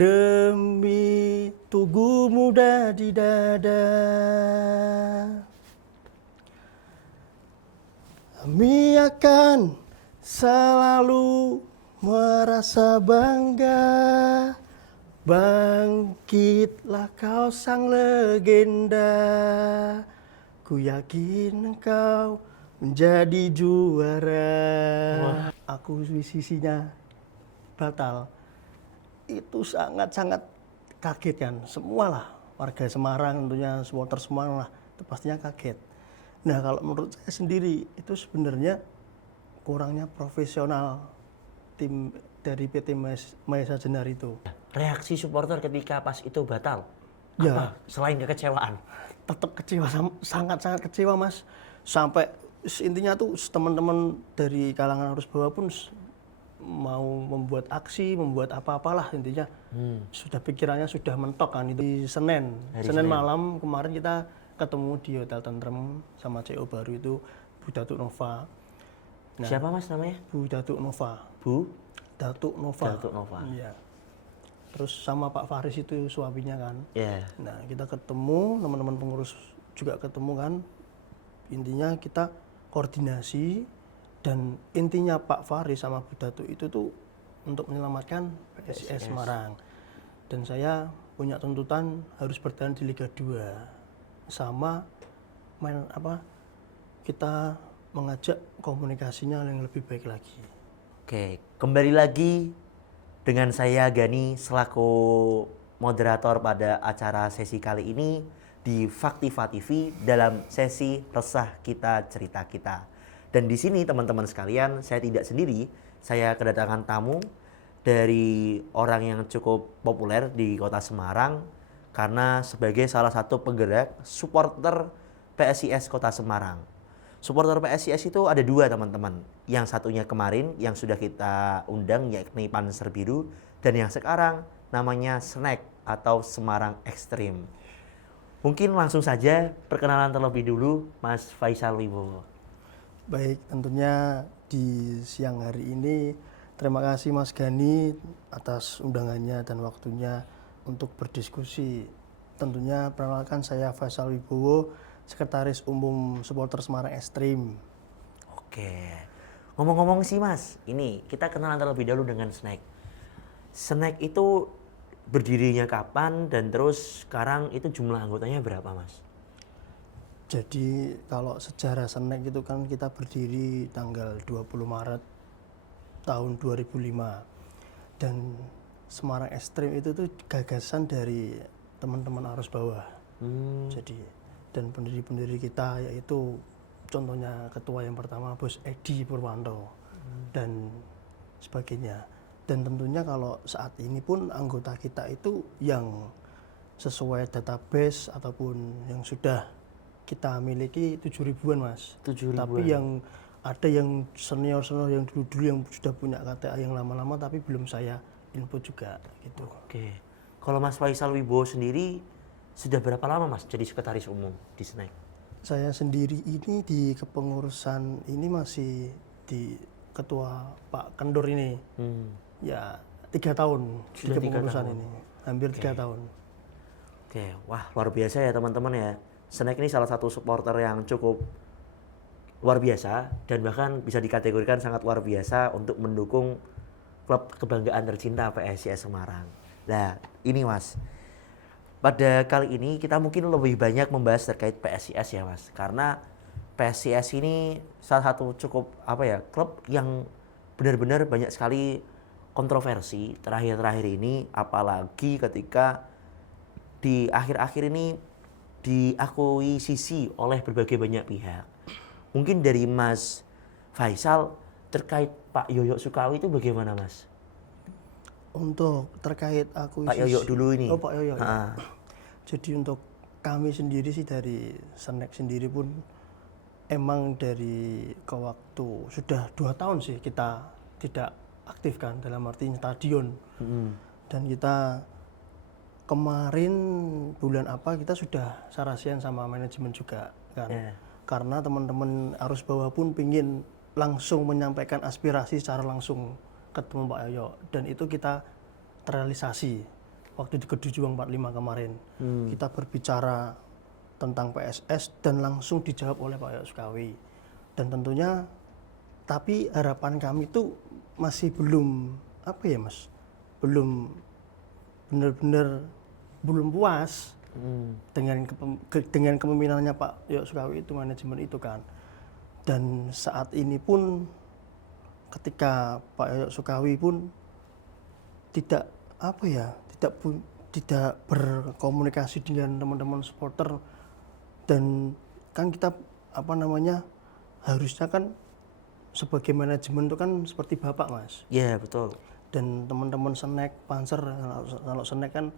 demi tugu muda di dada. Kami akan selalu merasa bangga. Bangkitlah kau sang legenda. Ku yakin engkau menjadi juara. Wah. Aku sisinya batal. Itu sangat-sangat kaget kan. Semualah warga Semarang tentunya, supporter Semarang lah. Itu pastinya kaget. Nah kalau menurut saya sendiri itu sebenarnya kurangnya profesional tim dari PT Maesa Jenar itu. Reaksi supporter ketika pas itu batal? Ya. Apa? Selain kekecewaan? Tetap kecewa, sangat-sangat kecewa mas. Sampai intinya tuh teman-teman dari kalangan arus bawah pun mau membuat aksi, membuat apa-apalah intinya. Sudah pikirannya sudah mentok kan itu. Di Senin malam kemarin kita ketemu di Hotel Tentrem sama CO baru itu Bu Datuk Nova. Nah, siapa mas namanya? Bu Datuk Nova. Bu Datuk Nova. Datuk Nova. Iya. Terus sama Pak Faris itu suaminya kan. Iya. Nah kita ketemu, teman-teman pengurus juga ketemu kan. Intinya kita koordinasi dan intinya Pak Faris sama Bu Datuk itu tuh untuk menyelamatkan PSIS Semarang. Dan saya punya tuntutan harus bertahan di Liga 2 sama kita mengajak komunikasinya yang lebih baik lagi. Oke, kembali lagi dengan saya Gani selaku moderator pada acara sesi kali ini di Faktiva TV dalam sesi Resah Kita Cerita Kita. Dan di sini teman-teman sekalian, saya tidak sendiri, saya kedatangan tamu dari orang yang cukup populer di Kota Semarang karena sebagai salah satu penggerak supporter PSIS Kota Semarang. Supporter PSIS itu ada dua teman-teman. Yang satunya kemarin yang sudah kita undang yakni Panzer Biru dan yang sekarang namanya Snack atau Semarang Ekstrim. Mungkin langsung saja perkenalan terlebih dulu Mas Faisal Wibowo. Baik, tentunya di siang hari ini terima kasih Mas Gani atas undangannya dan waktunya untuk berdiskusi. Tentunya perkenalkan saya Faisal Wibowo, Sekretaris Umum Supporter Semarang Ekstrim. Oke, ngomong-ngomong sih Mas, ini kita kenalan terlebih dahulu dengan Snack. Snack itu berdirinya kapan dan terus sekarang itu jumlah anggotanya berapa Mas? Jadi kalau sejarah Snack itu kan kita berdiri tanggal 20 Maret tahun 2005 dan Semarang Ekstrim itu tuh gagasan dari teman-teman arus bawah. Jadi dan pendiri-pendiri kita yaitu contohnya ketua yang pertama Bos Edi Purwanto dan sebagainya. Dan tentunya kalau saat ini pun anggota kita itu yang sesuai database ataupun yang sudah kita miliki 7 ribuan mas. 7 ribuan. Tapi yang ada yang senior-senior yang dulu-dulu yang sudah punya KTA yang lama-lama tapi belum saya input juga gitu. Oke. Kalau Mas Faisal Wibowo sendiri sudah berapa lama Mas jadi sekretaris umum di Snack? Saya sendiri ini di kepengurusan ini masih di ketua Pak Kendur ini. Ya 3 tahun di kepengurusan ini. Hampir 3 tahun. Oke, wah luar biasa ya teman-teman ya. Snack ini salah satu supporter yang cukup luar biasa dan bahkan bisa dikategorikan sangat luar biasa untuk mendukung klub kebanggaan tercinta PSIS Semarang. Nah, ini Mas. Pada kali ini kita mungkin lebih banyak membahas terkait PSIS ya Mas. Karena PSIS ini salah satu cukup klub yang benar-benar banyak sekali kontroversi terakhir-terakhir ini, apalagi ketika di akhir-akhir ini diakuisisi oleh berbagai banyak pihak. Mungkin dari Mas Faisal terkait Pak Yoyo Sukawi itu bagaimana Mas? Untuk terkait akuisisi Pak Yoyo dulu ini. Oh Pak Yoyo ya. Jadi untuk kami sendiri sih dari Snack sendiri pun emang dari ke waktu sudah 2 tahun sih kita tidak aktifkan dalam arti stadion. Dan kita kemarin bulan apa kita sudah sarasian sama manajemen juga kan. Karena teman-teman arus bawah pun pingin langsung menyampaikan aspirasi secara langsung ketemu Pak Yoyo dan itu kita terrealisasi. waktu di Kedujuang 45 kemarin. Kita berbicara tentang PSS dan langsung dijawab oleh Pak Yoyo Sukawi. Dan tentunya, tapi harapan kami itu masih belum, apa ya Mas, belum benar-benar belum puas dengan kepemimpinannya Pak Yoyo Sukawi itu, manajemen itu kan. Dan saat ini pun ketika Pak Yoyo Sukawi pun tidak apa ya, tidak berkomunikasi dengan teman-teman supporter, dan kan kita apa namanya, harusnya kan sebagai manajemen itu kan seperti bapak Mas. Iya, betul. Dan teman-teman Senek, Panser, kalau Senek kan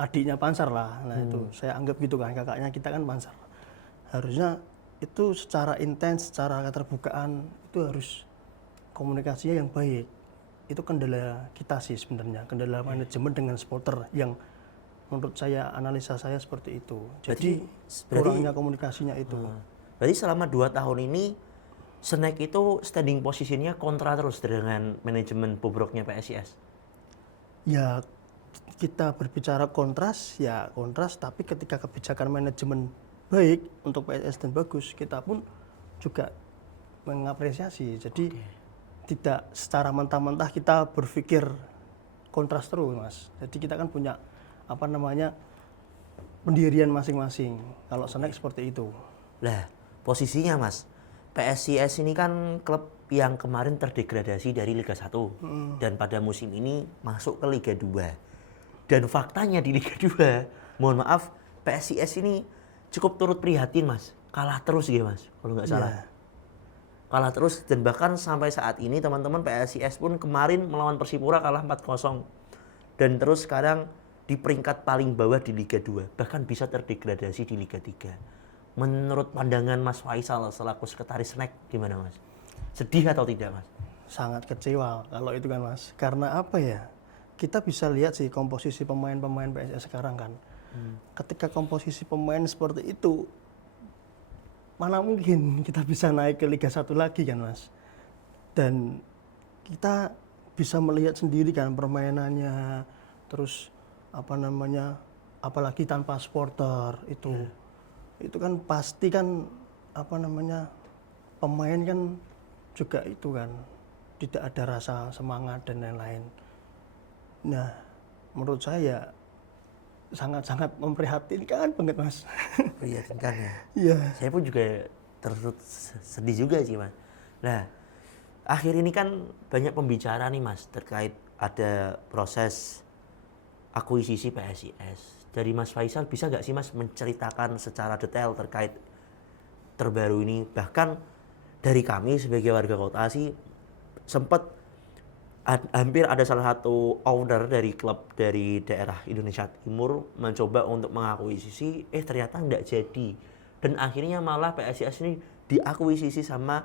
adiknya Panser lah. Nah itu saya anggap gitu kan, kakaknya kita kan Panser. Harusnya itu secara intens, secara keterbukaan itu harus komunikasinya yang baik. Itu kendala kita sih sebenarnya, kendala manajemen dengan supporter yang menurut saya, analisa saya seperti itu. Jadi kurangnya komunikasinya itu. Berarti selama 2 tahun ini Snack itu standing posisinya kontra terus dengan manajemen bobroknya PSIS. Ya kita berbicara kontras, ya kontras, tapi ketika kebijakan manajemen baik untuk PSIS dan bagus, kita pun juga mengapresiasi. Jadi tidak secara mentah-mentah kita berpikir kontras terus Mas. Jadi kita kan punya apa namanya, pendirian masing-masing. Kalau Snack seperti itu. Lah, posisinya Mas, PSIS ini kan klub yang kemarin terdegradasi dari Liga 1 dan pada musim ini masuk ke Liga 2. Dan faktanya di Liga 2, mohon maaf, PSIS ini cukup turut prihatin Mas. Kalah terus gitu Mas, kalau nggak salah. Ya. Kalah terus, dan bahkan sampai saat ini teman-teman PSIS pun kemarin melawan Persipura kalah 4-0. Dan terus sekarang di peringkat paling bawah di Liga 2, bahkan bisa terdegradasi di Liga 3. Menurut pandangan Mas Faisal selaku sekretaris Snack, gimana Mas? Sedih atau tidak Mas? Sangat kecewa kalau itu kan Mas. Karena apa ya, kita bisa lihat sih komposisi pemain-pemain PSIS sekarang kan. Ketika komposisi pemain seperti itu, mana mungkin kita bisa naik ke Liga 1 lagi kan Mas. Dan kita bisa melihat sendiri kan permainannya, terus apa namanya, apalagi tanpa supporter itu. Itu kan pasti kan apa namanya, pemain kan juga itu kan tidak ada rasa semangat dan lain-lain. Nah, menurut saya sangat-sangat memprihatinkan banget Mas. Prihatinkan ya. Iya. Saya pun juga terus sedih juga sih Mas. Nah, akhir ini kan banyak pembicara nih Mas terkait ada proses akuisisi PSIS. Dari Mas Faisal bisa nggak sih Mas menceritakan secara detail terkait terbaru ini? Bahkan dari kami sebagai warga kota sih sempat hampir ada salah satu owner dari klub dari daerah Indonesia Timur mencoba untuk mengakuisisi, ternyata nggak jadi. Dan akhirnya malah PSIS ini diakuisisi sama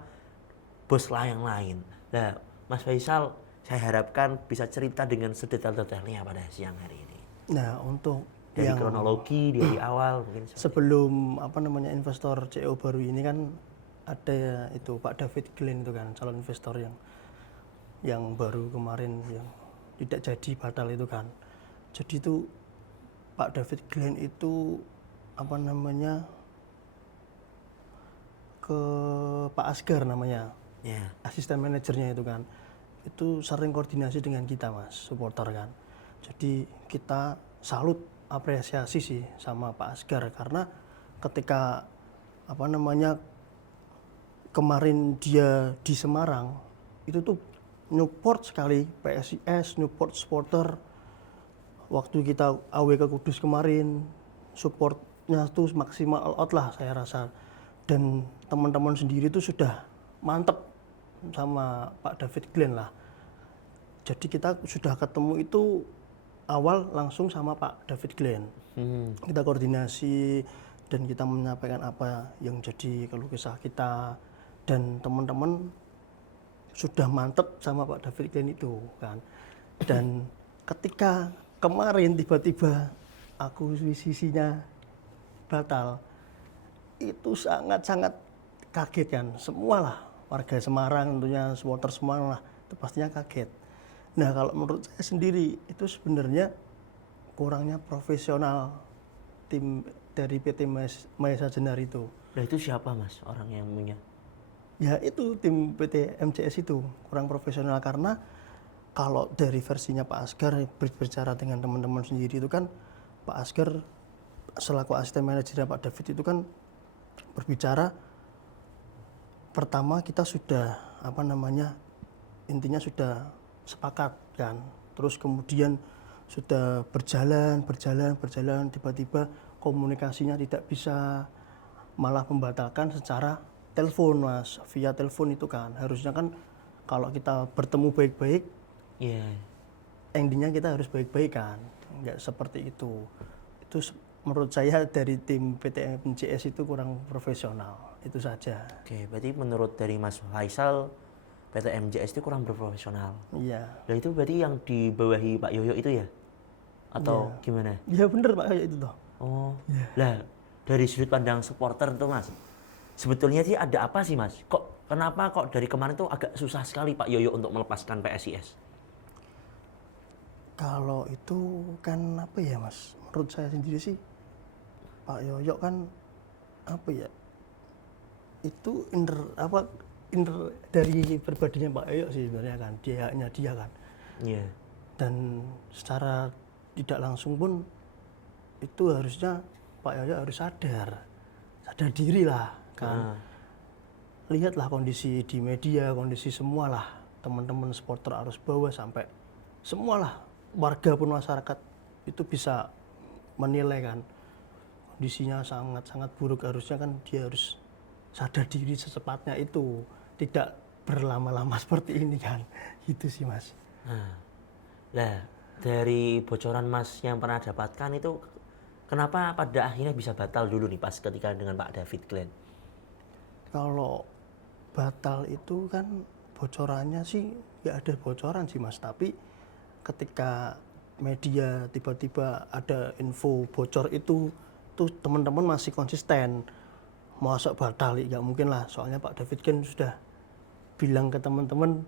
bos yang lain. Nah, Mas Faisal, saya harapkan bisa cerita dengan sedetail-detailnya pada siang hari ini. Nah, untuk Dari yang kronologi, dari awal mungkin. sebelum apa namanya investor CEO baru ini kan ada itu Pak David Glenn itu kan, calon investor yang baru kemarin yang tidak jadi, batal itu kan. Jadi itu Pak David Glenn itu apa namanya, ke Pak Asgar namanya, asisten manajernya itu kan, itu sering koordinasi dengan kita Mas, supporter kan. Jadi kita salut, apresiasi sih sama Pak Asgar, karena ketika apa namanya kemarin dia di Semarang itu tuh support sekali PSIS, support supporter. Waktu kita AW ke Kudus kemarin, supportnya tuh maksimal all out lah saya rasa. Dan teman-teman sendiri tuh sudah mantep sama Pak David Glenn lah. Jadi kita sudah ketemu itu awal langsung sama Pak David Glenn. Kita koordinasi dan kita menyampaikan apa yang jadi keluh kesah kita, dan teman-teman sudah mantep sama Pak David Glenn itu kan. Dan ketika kemarin tiba-tiba akuisisinya batal, itu sangat-sangat kaget kan, semualah warga Semarang tentunya, supporter Semarang lah, itu pastinya kaget. Nah, kalau menurut saya sendiri itu sebenarnya kurangnya profesional tim dari PT Mahesa Jenar itu. Nah itu siapa Mas orang yang punya? Ya itu tim PT MCS itu kurang profesional karena kalau dari versinya Pak Asgar berbicara dengan teman-teman sendiri itu kan Pak Asgar selaku asisten manajer Pak David itu kan berbicara pertama kita sudah intinya sudah sepakat kan, terus kemudian sudah berjalan tiba-tiba komunikasinya tidak bisa, malah membatalkan secara telepon Mas, via telepon itu kan harusnya kan kalau kita bertemu baik-baik endingnya kita harus baik-baik kan, nggak seperti itu menurut saya dari tim PT MCS itu kurang profesional, itu saja. Oke, berarti menurut dari Mas Faisal PT MJS itu kurang berprofesional. Iya. Nah itu berarti yang di bawahi Pak Yoyo itu ya? Atau gimana? Iya bener Pak Yoyo itu toh. Oh, lah dari sudut pandang supporter tuh Mas, sebetulnya sih ada apa sih Mas? Kenapa kok dari kemarin tuh agak susah sekali Pak Yoyo untuk melepaskan PSIS? Kalau itu kan apa ya Mas, menurut saya sendiri sih Pak Yoyo kan apa ya, itu inner dari pribadinya Pak Yoyo sih sebenarnya kan, dia kan. Iya. Dan secara tidak langsung pun itu harusnya Pak Yoyo harus sadar diri lah kan. Lihatlah kondisi di media, kondisi semualah teman-teman supporter Arus Bawah sampai semualah warga pun masyarakat itu bisa menilai kan kondisinya sangat-sangat buruk, harusnya kan dia harus sadar diri secepatnya itu, tidak berlama-lama seperti ini kan, itu sih Mas. Nah, dari bocoran Mas yang pernah dapatkan itu kenapa pada akhirnya bisa batal dulu nih pas ketika dengan Pak David Glenn? Kalau batal itu kan bocorannya sih nggak ada bocoran sih Mas, tapi ketika media tiba-tiba ada info bocor itu tuh teman-teman masih konsisten, masa batal nggak mungkin lah, soalnya Pak David kan sudah bilang ke teman-teman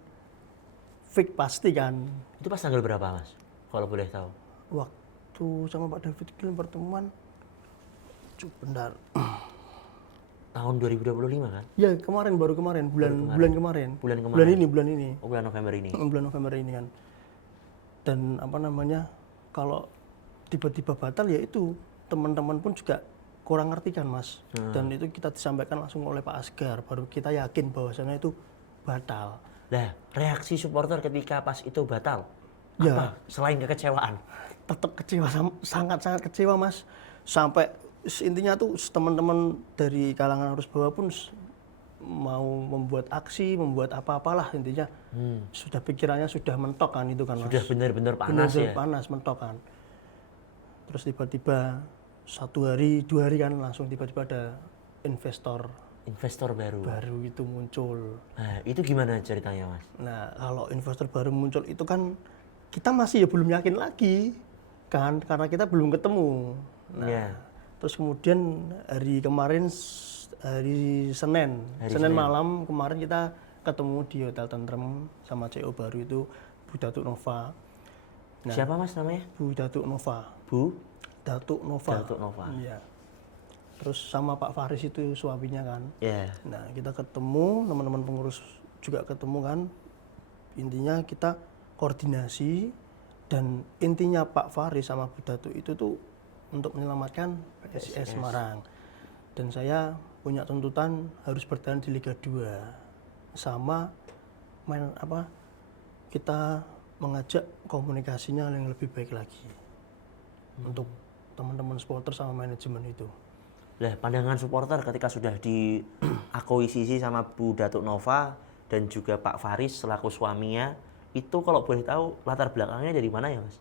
fake pasti kan. Itu pas tanggal berapa Mas? Kalau boleh tahu. Waktu sama Pak David Glenn pertemuan, bentar. Tahun 2025 kan? Ya kemarin, baru kemarin, bulan kemarin. Bulan ini. Oh, bulan November ini. Bulan November ini kan. Dan kalau tiba-tiba batal ya itu teman-teman pun juga kurang ngerti kan Mas. Dan itu kita disampaikan langsung oleh Pak Asgar, baru kita yakin bahwasannya itu batal. Nah, reaksi supporter ketika pas itu batal apa? Selain kekecewaan? Tetap kecewa, sangat-sangat kecewa Mas. Sampai intinya tuh teman-teman dari kalangan Arus Bawah pun mau membuat aksi, membuat apa-apalah intinya. Sudah pikirannya sudah mentok kan itu kan Mas. Sudah benar-benar panas ya? Panas, mentok kan. Terus tiba-tiba 1 hari, 2 hari kan langsung tiba-tiba ada investor baru itu muncul. Nah, itu gimana ceritanya Mas? Nah, kalau investor baru muncul itu kan kita masih ya belum yakin lagi kan, karena kita belum ketemu. Nah, terus kemudian hari kemarin, hari Senin malam kemarin kita ketemu di Hotel Tentrem sama CEO baru itu Bu Datuk Nova. Nah, siapa Mas namanya? Bu Datuk Nova. Bu Datuk Nova. Datuk Nova. Iya. Terus sama Pak Faris itu suaminya kan. Iya. Nah, kita ketemu, teman-teman pengurus juga ketemu kan. Intinya kita koordinasi, dan intinya Pak Faris sama Bu Datuk itu tuh untuk menyelamatkan PSIS Semarang. Dan saya punya tuntutan harus bertahan di Liga 2. Sama kita mengajak komunikasinya yang lebih baik lagi. Untuk teman-teman supporter sama manajemen itu. Lah, pandangan supporter ketika sudah diakuisisi sama Bu Datuk Nova dan juga Pak Faris selaku suaminya, itu kalau boleh tahu latar belakangnya dari mana ya Mas?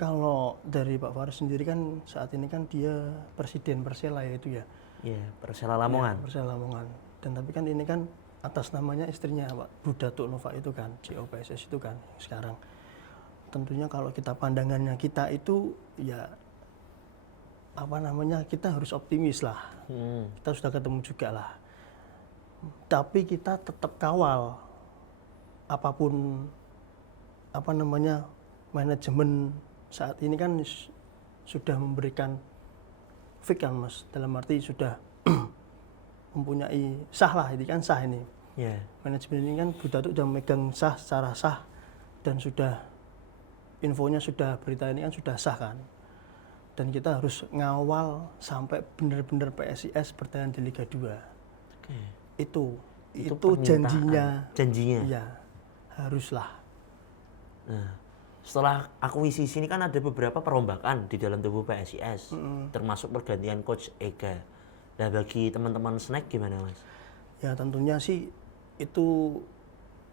Kalau dari Pak Faris sendiri kan saat ini kan dia presiden Persela ya itu ya. Iya, Persela Lamongan. Ya, Persela Lamongan. Dan tapi kan ini kan atas namanya istrinya Pak Bu Datuk Nova itu kan, CEO PSS itu kan sekarang. Tentunya kalau kita pandangannya kita itu ya kita harus optimis lah. Kita sudah ketemu juga lah. Tapi kita tetap kawal apapun manajemen saat ini kan sudah memberikan fix kan Mas, dalam arti sudah mempunyai sah lah, ini kan sah ini. Ya. Manajemen ini kan Budatuk sudah memegang sah secara sah dan sudah infonya sudah, berita ini kan sudah sah kan. Dan kita harus ngawal sampai benar-benar PSIS bertahan di Liga 2. Oke. Itu permintaan. Janjinya. Iya, haruslah. Nah, setelah akuisisi ini kan ada beberapa perombakan di dalam tubuh PSIS, termasuk pergantian coach Ega. Nah, bagi teman-teman snack gimana Mas? Ya tentunya sih itu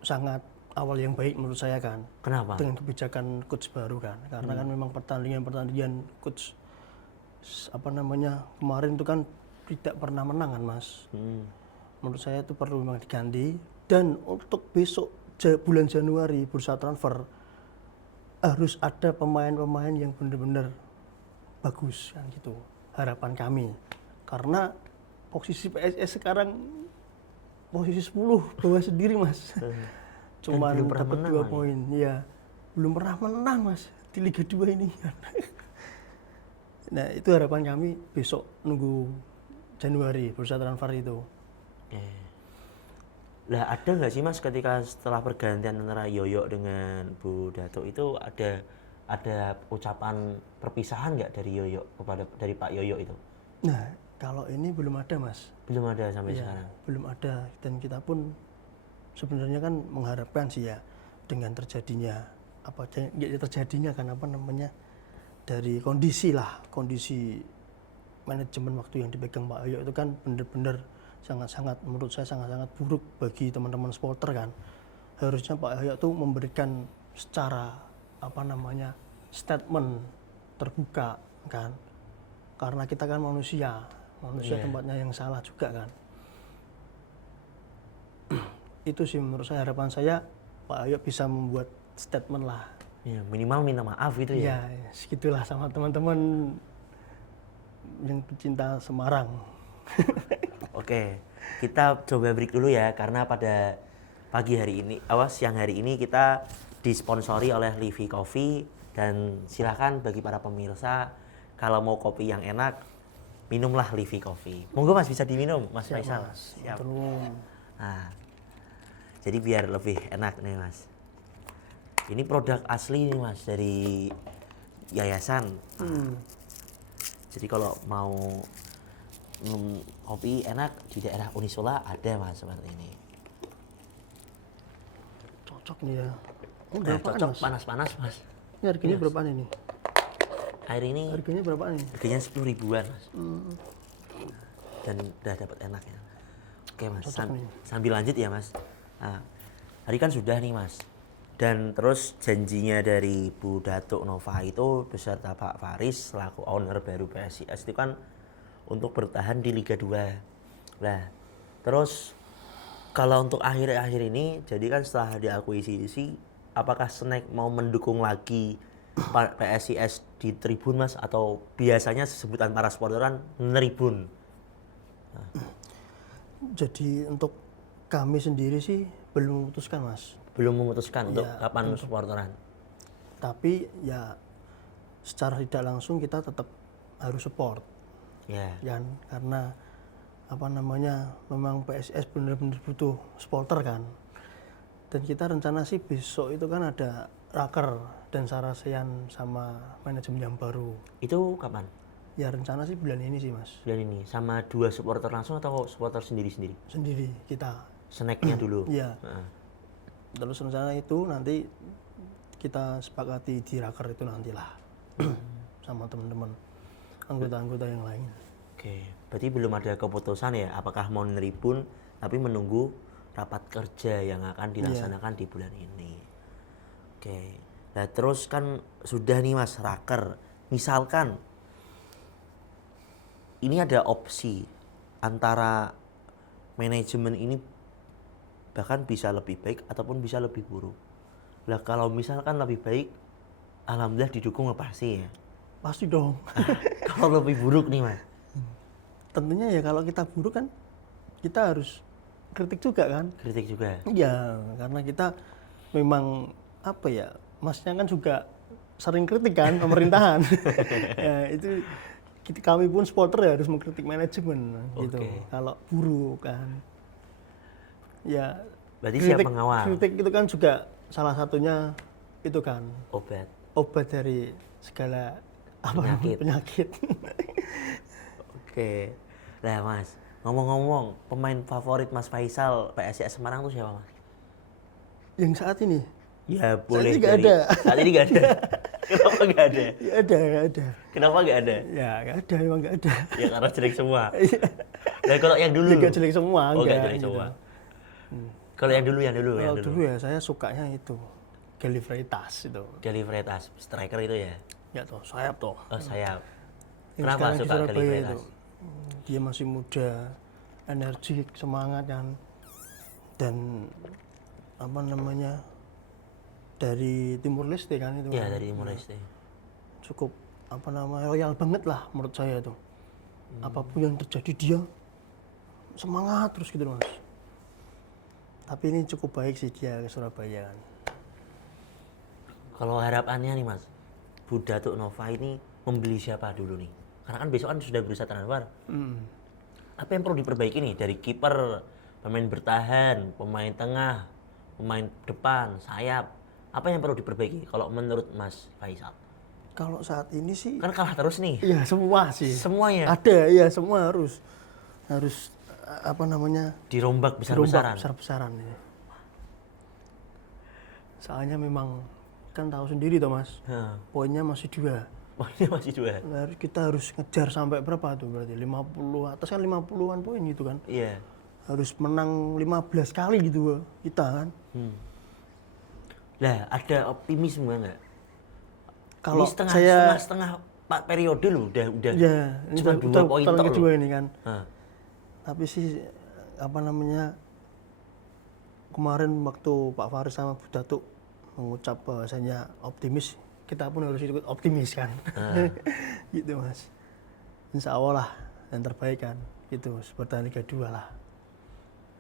sangat awal yang baik menurut saya kan. Kenapa? Dengan kebijakan coach baru kan. Karena kan memang pertandingan coach kemarin itu kan tidak pernah menang kan Mas. Menurut saya itu perlu memang diganti. Dan untuk besok bulan Januari bursa transfer harus ada pemain-pemain yang benar-benar bagus kan gitu. Harapan kami. Karena posisi PSIS sekarang posisi 10 bawah sendiri Mas. Cuman dapat 2 poin. Ya, belum pernah menang Mas di Liga 2 ini. Nah, itu harapan kami besok nunggu Januari bursa transfer itu. Lah ada nggak sih Mas ketika setelah pergantian antara Yoyo dengan Bu Datuk itu ada ucapan perpisahan nggak dari Yoyo dari Pak Yoyo itu? Nah, kalau ini belum ada Mas. Belum ada sampai Ya, sekarang. belum ada, dan kita pun sebenarnya kan mengharapkan sih ya dengan terjadinya dari kondisi manajemen waktu yang dipegang Pak Yoyo itu kan benar-benar sangat-sangat, menurut saya sangat-sangat buruk bagi teman-teman supporter kan. Harusnya Pak Yoyo itu memberikan secara statement terbuka kan, karena kita kan manusia tempatnya yang salah juga kan. Itu sih menurut saya, harapan saya Pak Yoyo bisa membuat statement lah. Ya, minimal minta maaf itu ya. Ya, segitulah sama teman-teman yang pecinta Semarang. Oke, kita coba break dulu ya, karena pada siang hari ini kita disponsori oleh Livi Coffee, dan silakan bagi para pemirsa kalau mau kopi yang enak, minumlah Livi Coffee. Monggo Mas, bisa diminum Mas Faisal. Siap. Nah, jadi biar lebih enak nih Mas. Ini produk asli nih Mas dari yayasan. Jadi kalau mau minum kopi enak di daerah Unisola ada Mas seperti ini. Cocok nih ya. Cocok panas-panas Mas. Ini harganya berapaan ini? Air ini Harganya berapaan ini? harganya 10 ribuan Mas. Dan udah dapat enak ya. Oke Mas, sambil lanjut ya Mas. Nah, hari kan sudah nih Mas. Dan terus janjinya dari Bu Datuk Nova itu beserta Pak Faris selaku owner baru PSIS itu kan untuk bertahan di Liga 2. Nah, terus kalau untuk akhir-akhir ini, jadi kan setelah diakuisisi, apakah Snack mau mendukung lagi PSIS di tribun Mas, atau biasanya sebutan para supporter kan neribun? Nah. Jadi untuk kami sendiri sih belum memutuskan Mas. Belum memutuskan untuk kapan supporteran. Tapi ya secara tidak langsung kita tetap harus support. Ya. Kan karena memang PSIS benar-benar butuh supporter kan. Dan kita rencana sih besok itu kan ada raker dan sarasean sama manajemen yang baru. Itu kapan? Ya rencana sih bulan ini sih Mas. Bulan ini sama 2 supporter langsung atau supporter sendiri-sendiri? Sendiri kita. Snacknya dulu. Iya. Terus rencana itu nanti kita sepakati di raker itu nantilah sama teman-teman anggota-anggota yang lain. Oke, berarti belum ada keputusan ya apakah mau neribun, tapi menunggu rapat kerja yang akan dilaksanakan di bulan ini. Oke, nah terus kan sudah nih Mas raker, misalkan ini ada opsi antara manajemen ini bahkan bisa lebih baik ataupun bisa lebih buruk. Lah kalau misalkan lebih baik, alhamdulillah didukung pasti ya. Pasti dong. Kalau lebih buruk nih Mas? Tentunya ya kalau kita buruk kan kita harus kritik juga kan. Kritik juga. Iya, karena kita memang Masnya kan juga sering kritik kan pemerintahan. Ya, itu kami pun supporter ya harus mengkritik manajemen gitu. Oke. Kalau buruk kan. Ya Berarti siap mengawal. kritik itu kan juga salah satunya itu kan Obat. dari segala Penyakit. penyakit. Oke. Nah Mas, ngomong-ngomong, pemain favorit Mas Faisal PSIS Semarang tuh siapa Mas? Yang saat ini Ya boleh. ini nggak ada. Saat ini nggak ada. Kenapa nggak ada? Ya ada. Kenapa nggak ada? Ya nggak ada, emang nggak ada. Ya karena jelek semua. Iya. Nah kalau yang dulu? Nggak jelek semua, Oh nggak enggak jelek gitu. semua. Kalau yang dulu. Kalau dulu ya saya sukanya itu Geli Freitas itu. Geli Freitas, striker itu ya? Ya toh, sayap toh. Oh sayap. Yang Kenapa sekarang di suka Geli Surabaya Freitas? itu. Dia masih muda, energik, semangat kan. Dan apa namanya, dari Timur Leste kan itu. Iya kan. dari Timur Leste. Cukup apa namanya, royal banget lah menurut saya itu. Apapun yang terjadi dia semangat terus gitu Mas. Tapi ini cukup baik sih dia ke Surabaya kan. Kalau harapannya nih Mas, Bu Datuk Nova ini membeli siapa dulu nih? Karena kan besok kan sudah berusaha transfer. Apa yang perlu diperbaiki nih dari kiper, pemain bertahan, pemain tengah, pemain depan, sayap? Apa yang perlu diperbaiki kalau menurut Mas Faisal? Kalau saat ini sih Kan kalah terus nih. iya semua sih. Semuanya Ada, iya semua harus apa namanya, dirombak besar-besaran. besar-besaran ya. Soalnya memang kan tahu sendiri toh Mas, Hah. poinnya masih 2. Poinnya masih 2. Kita harus ngejar sampai berapa tuh berarti 50 atas kan 50-an poin gitu kan. Iya. Harus menang 15 kali gitu kita kan. Lah, ada optimisme nggak? Kalau ini setengah Pak periode loh, udah ya ini cuma 2 poin putaran tok kedua loh. ini kan. Hah. Tapi sih apa namanya, kemarin waktu Pak Faris sama Bu Datuk mengucap bahwasanya optimis, kita pun harus ikut optimis kan. Gitu Mas. Insya Allah lah yang terbaik kan. Gitu, bertahan Liga 2 lah.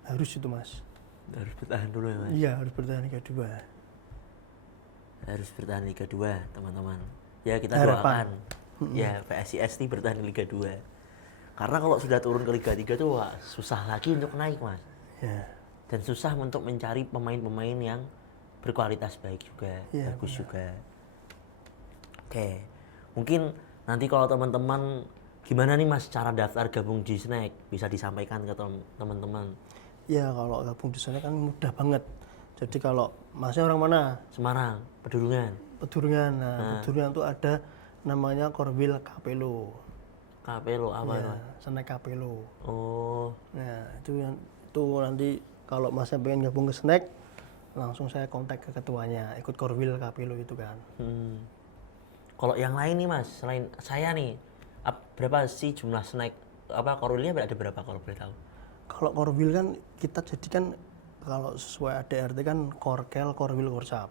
Harus itu Mas. Harus bertahan dulu ya Mas. Iya harus bertahan Liga 2. Harus bertahan Liga 2 teman-teman. Ya kita Harapan. doakan. Ya PSIS ini bertahan di Liga 2. Karena kalau sudah turun ke Liga 3 tuh wah, susah lagi untuk naik Mas. Ya. Dan susah untuk mencari pemain-pemain yang berkualitas baik juga, Iya, bagus juga. Oke, mungkin nanti kalau teman-teman gimana nih Mas cara daftar gabung di Snack bisa disampaikan ke teman-teman. Ya kalau gabung di sana kan mudah banget. Jadi kalau Masnya orang mana? Semarang, Pedulungan. Pedurungan. Nah, Pedurungan tuh ada namanya Korwil Kapelo. Kapelo apa Ya, Mas? Snack Kapelo. Oh, Nah, itu nanti kalau Masnya pengen gabung ke Snack, langsung saya kontak ke ketuanya, ikut Korwil Kapelo itu kan. kalau yang lain nih Mas, selain saya nih, berapa sih jumlah Snack korwilnya ada berapa kalau boleh tahu? Kalau Korwil kan kita jadikan kalau sesuai ADRT kan Korkel, Korwil, Korsap.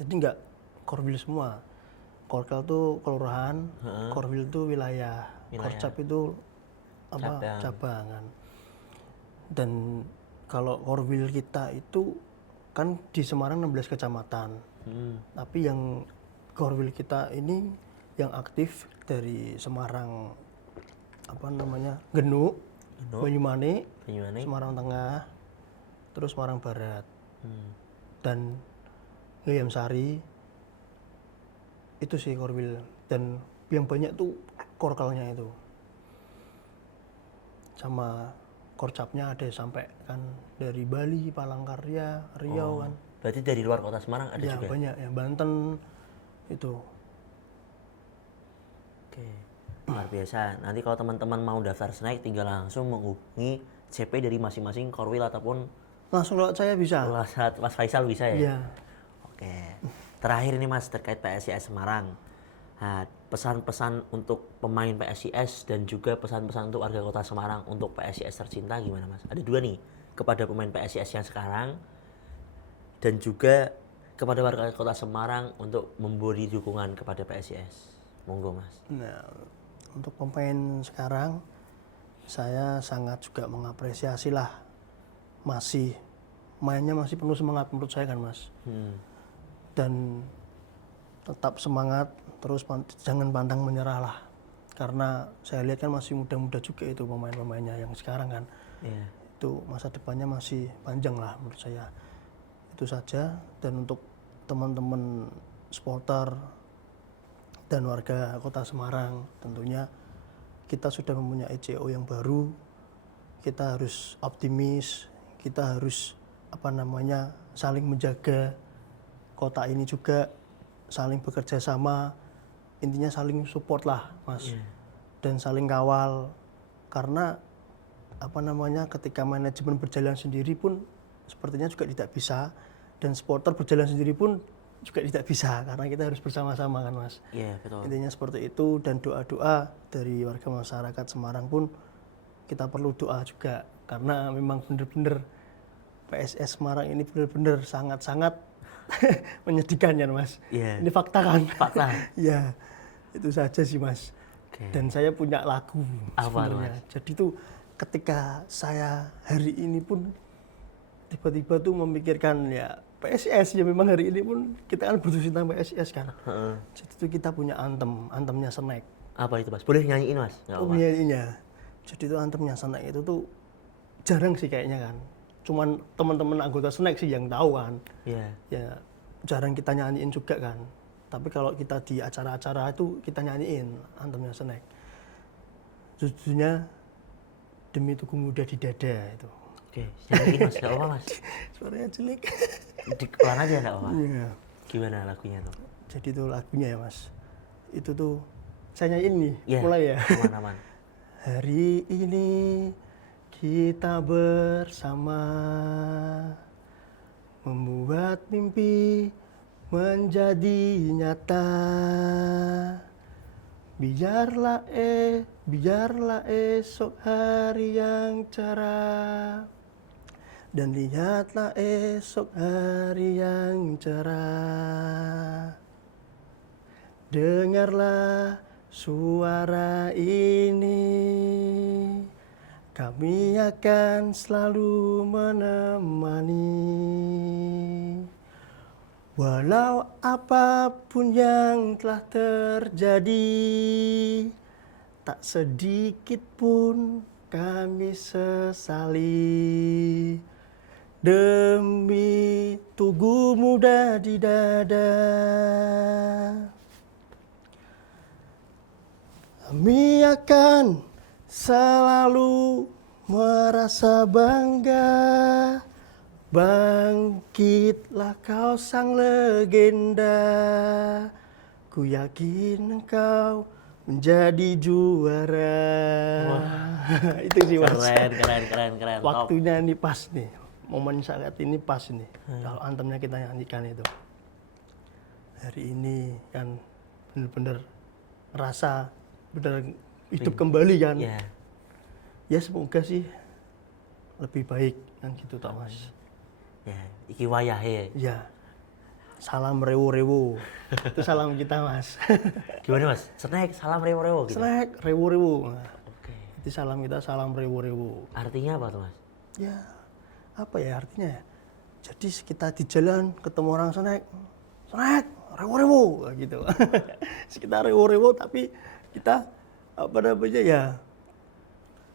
Jadi nggak Korwil semua. Korkel tuh kelurahan, Korwil tuh wilayah, Korsap itu apa cabang kan. Dan kalau Korwil kita itu kan di Semarang 16 kecamatan. Tapi yang Korwil kita ini yang aktif dari Semarang apa namanya? Genuk, Banyumane, Semarang Tengah, terus Semarang Barat. Dan Ngayam Sari. Itu sih Korwil, dan yang banyak tuh korkelnya itu. Sama Korcapnya ada sampai kan dari Bali, Palangkaraya, Riau kan. Berarti dari luar kota Semarang ada Ya juga? banyak ya, Banten itu. Oke, luar biasa. Nanti kalau teman-teman mau daftar Snack tinggal langsung menghubungi CP dari masing-masing Korwil ataupun Langsung lewat saya bisa. Mas Faisal bisa ya? Iya. Oke. Terakhir ini Mas terkait PSIS Semarang. Nah, pesan-pesan untuk pemain PSIS dan juga pesan-pesan untuk warga kota Semarang untuk PSIS tercinta gimana Mas? Ada 2 nih, kepada pemain PSIS yang sekarang dan juga kepada warga kota Semarang untuk memberi dukungan kepada PSIS. Monggo Mas. Nah, untuk pemain sekarang saya sangat juga mengapresiasi lah, mainnya masih penuh semangat menurut saya kan Mas. Dan tetap semangat, terus jangan pantang menyerah lah. Karena saya lihat kan masih muda-muda juga itu pemain-pemainnya yang sekarang kan. Iya. Itu masa depannya masih panjang lah menurut saya. Itu saja. Dan untuk teman-teman supporter dan warga Kota Semarang, tentunya kita sudah mempunyai CEO yang baru. Kita harus optimis, kita harus saling menjaga kota ini juga, saling bekerja sama, intinya saling support lah Mas. Dan saling kawal, karena ketika manajemen berjalan sendiri pun sepertinya juga tidak bisa, dan supporter berjalan sendiri pun juga tidak bisa, karena kita harus bersama-sama kan Mas. Iya, betul. Intinya seperti itu, dan doa-doa dari warga masyarakat Semarang pun kita perlu doa juga, karena memang benar-benar PSS Semarang ini benar-benar sangat-sangat menyedihkan ya Mas. Iya. Ini fakta kan? Fakta. Ya, itu saja sih Mas. Oke. Dan saya punya lagu Apa, sebenarnya. Mas? Jadi tuh ketika saya hari ini pun tiba-tiba tuh memikirkan ya PSS, ya memang hari ini pun kita kan butuh tentang PSS kan. Jadi tuh kita punya antemnya Snack. Apa itu Mas? Boleh nyanyiin Mas? Nggak apa-apa. Penyanyinya. Jadi tuh antemnya Snack itu tuh jarang sih kayaknya kan. Cuman teman-teman anggota Snack sih yang tahu kan. Iya. Ya jarang kita nyanyiin juga kan. Tapi kalau kita di acara-acara itu kita nyanyiin antemnya Snack. Judulnya Demi Tugu Muda di Dada itu. Oke, nyanyiin Mas, nggak apa-apa Mas. Suaranya jelek. Pelan aja nggak apa-apa. Iya. Gimana lagunya tuh? Jadi itu lagunya ya Mas. Itu tuh saya nyanyiin nih, Iya, mulai ya. aman-aman. Hari ini kita bersama membuat mimpi menjadi nyata. Biarlah esok hari yang cerah, dan lihatlah esok hari yang cerah. Dengarlah suara ini, kami akan selalu menemani. Walau apapun yang telah terjadi, tak sedikit pun kami sesali. Demi Tugu Muda di Dada, kami akan selalu merasa bangga. Bangkitlah kau sang legenda, ku yakin engkau menjadi juara. Itu sih Mas. Keren. Top. Waktunya ini pas nih, momen saat ini pas nih. Kalau antemnya kita nyanyikan itu. Hari ini kan bener-bener rasa bener hidup kembali kan. Iya. Ya semoga sih lebih baik kan gitu tak Mas. Ya, iki wayahe. Ya, salam rewo-rewo. Itu salam kita Mas. Gimana Mas? Snack, salam rewo-rewo gitu. Snack, rewo-rewo. Nah, Oke. itu salam kita, salam rewo-rewo. Artinya apa tuh Mas? Ya, apa ya artinya ya? Jadi kita di jalan ketemu orang snack, rewo-rewo gitu. Kita rewo-rewo tapi kita ya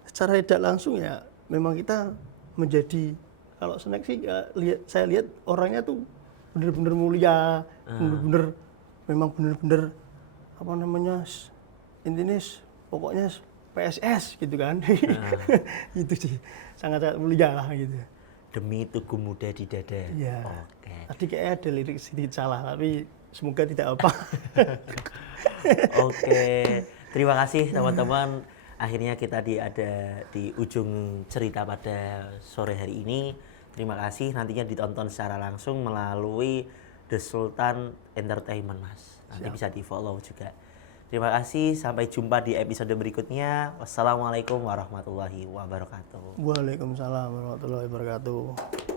secara tidak langsung ya memang kita menjadi, kalau snack sih ya, saya lihat orangnya tuh bener-bener mulia, bener-bener intinya pokoknya PSS gitu kan. Itu sih sangat mulia lah gitu. Demi Tugu Muda di Dada. Iya. Oke. Tadi kayaknya ada lirik sedikit salah, tapi semoga tidak apa. Oke. Terima kasih teman-teman. Akhirnya kita ada di ujung cerita pada sore hari ini. Terima kasih, nantinya ditonton secara langsung melalui The Sultan Entertainment Mas. Nanti Siap. bisa di follow juga. Terima kasih, sampai jumpa di episode berikutnya. Wassalamualaikum warahmatullahi wabarakatuh. Waalaikumsalam warahmatullahi wabarakatuh.